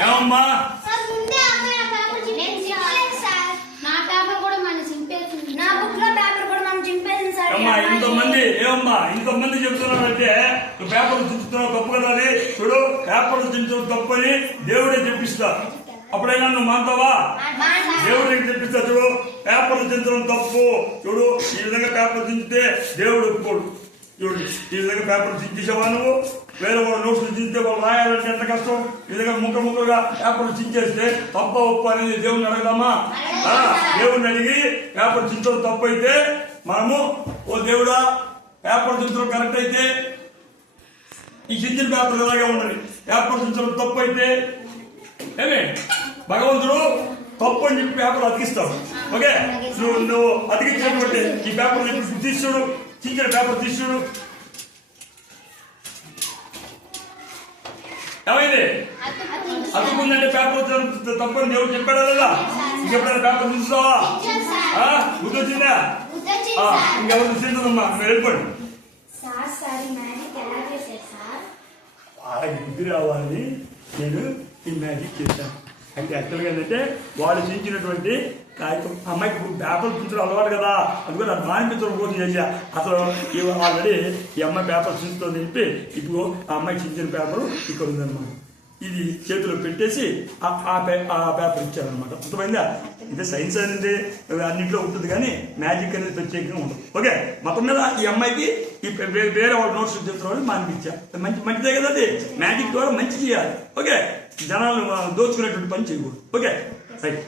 ఏమమ్మా అమ్మా ఇంతమంది చెప్తున్నారంటే నువ్వు పేపర్లు చించుతున్నావు తప్పు కదా అని చూడు. పేపర్లు చించడం తప్పు అని దేవుడే చెప్పిస్తా. అప్పుడైనా నువ్వు మాంతావా? దేవుడు చెప్పిస్తా. చూడు, పేపర్లు చించడం తప్పు. చూడు, ఈ విధంగా పేపర్ చించితే దేవుడు ఒప్పుకోడు. చూడు, ఈ విధంగా పేపర్ చించేసావా నువ్వు? వేరే వాళ్ళు నోట్స్లు చించితే వాళ్ళు రాయాలంటే ఎంత కష్టం. ఈ విధంగా ముక్కలుగా పేపర్లు చించేస్తే తప్ప ఒప్పు అనేది దేవుడిని అడగదామా? దేవుడిని అడిగి పేపర్ చించడం తప్పు అయితే మనము, ఓ దేవుడా పేపర్ చించడం కరెక్ట్ అయితే ఈ చించిన పేపర్ ఇలాగే ఉండాలి. పేపర్ చించడం తప్పు అయితే ఏమే భగవంతుడు తప్పు అని చెప్పి పేపర్ అతికిస్తావు. ఓకే, నువ్వు అతికించినటువంటి ఈ పేపర్ తీసుడు, చించిన పేపర్ తీసుడు. ఏమైంది? అతుకుందంటే పేపర్ తప్పని దేవుడు చెప్పాడా లేదా? ఇంకెప్పుడైనా పేపర్ చూస్తావా? గుర్తు వచ్చిందా? ఇంకెవరు చూసిందమ్మా, మీరు వెళ్ళిపోండి. వాళ్ళకి బుద్ధి రావాలని నేను ఈ మ్యాజిక్ చేశాను. అంటే యాక్చువల్గా ఏంటంటే వాళ్ళు చించినటువంటి కార్యక్రమం అమ్మాయికి పేపర్ చించడం అలవాటు కదా, అందుకని అది మానిపించడం కోసం చేశా. అసలు ఆల్రెడీ ఈ అమ్మాయి పేపర్ చించుతుంది చెప్పి ఇప్పుడు ఆ అమ్మాయి చించిన పేపరు ఇక్కడ ఉందన్నమాట. ఇది చేతిలో పెట్టేసి ఆ పేపర్ ఇచ్చారనమాట. అర్థమైందా? ఇదే సైన్స్ అనేది అన్నింటిలో ఉంటుంది కానీ మ్యాజిక్ అనేది ప్రత్యేకంగా ఉంటుంది. ఓకే, మొత్తం మీద ఈ అమ్మాయికి ఈ వేరే వాళ్ళ నోట్స్ చెప్తున్న మానిపించా. మంచిదే కదా, అది మ్యాజిక్ ద్వారా మంచి చేయాలి. ఓకే, జనాలు దోచుకునేటువంటి పని చేయకూడదు. Okay, right.